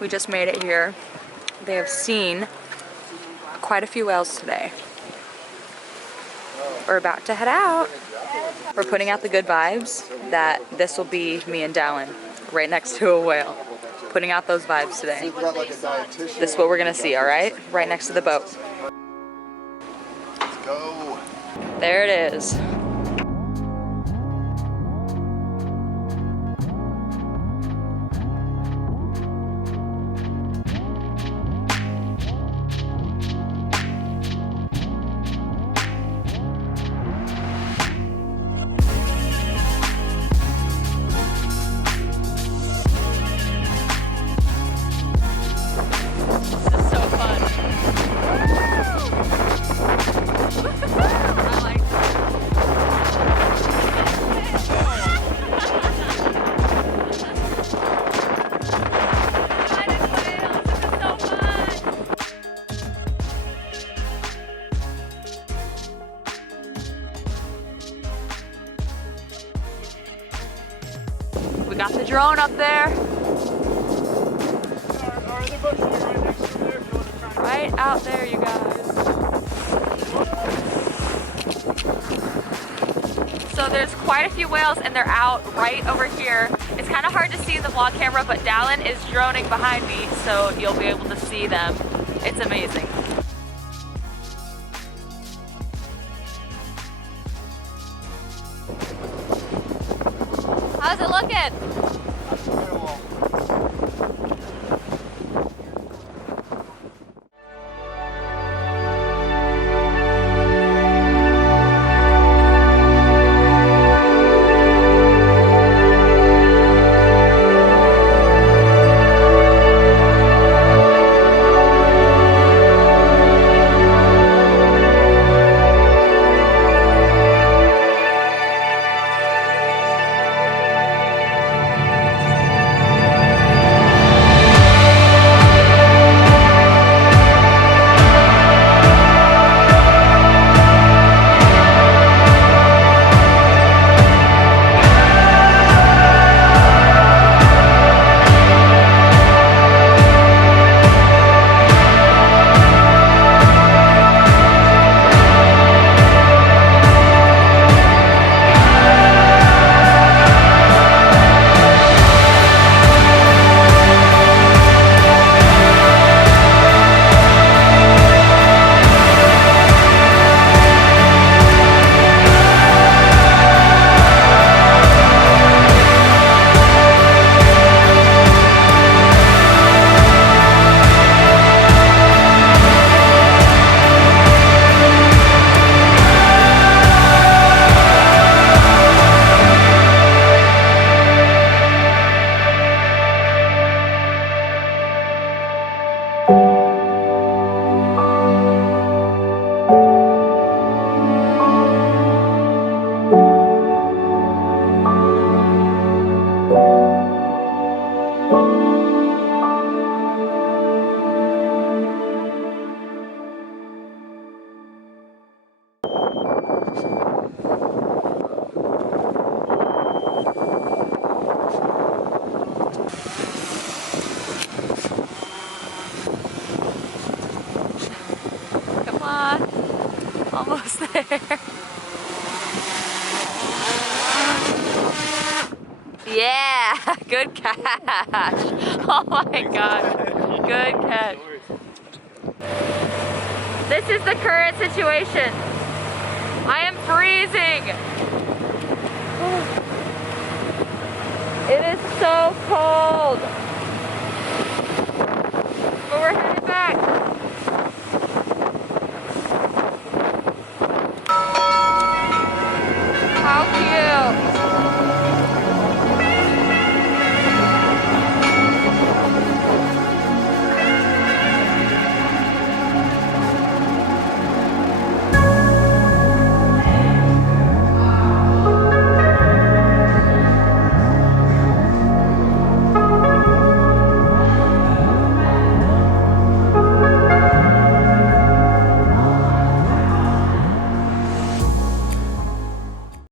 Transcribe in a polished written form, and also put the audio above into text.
We just made it here. They have seen quite a few whales today. We're about to head out. We're putting out the good vibes that this will be me and Dallin right next to a whale. Putting out those vibes today. This is what we're gonna see, all right? Right next to the boat. Let's go. There it is. We got the drone up there. Right out there, you guys. So there's quite a few whales and they're out right over here. It's kind of hard to see in the vlog camera, but Dallin is droning behind me, so you'll be able to see them. It's amazing. How's it looking? Almost there. Yeah, good catch. Oh my God, good catch. This is the current situation. I am freezing. It is so cold. But we're headed back.